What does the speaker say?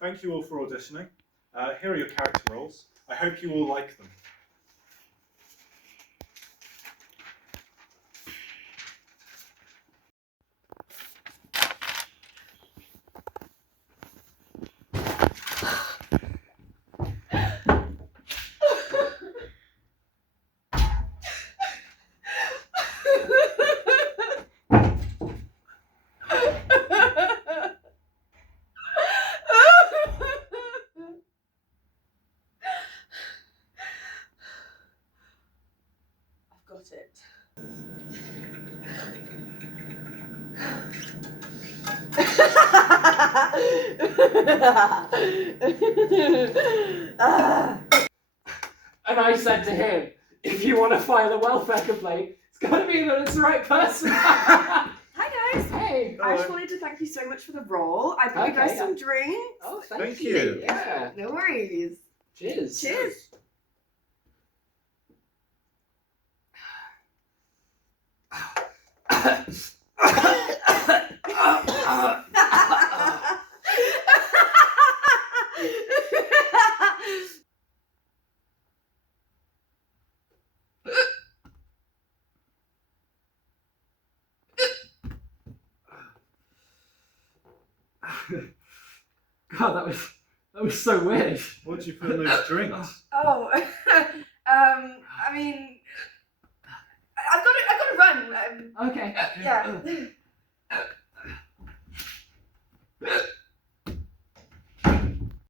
thank you all for auditioning. Here are your character roles. I hope you all like them. Got it. And I said to him, if you want to file a welfare complaint, it's got to be that it's the right person. Hi guys. Hey. I just wanted to thank you so much for the role. I brought you guys some drinks. Oh, Thank you. Yeah. No worries. Cheers. Cheers. God, that was so weird. What did you put in those drinks? Oh, I mean, I've got to run. Okay. Yeah.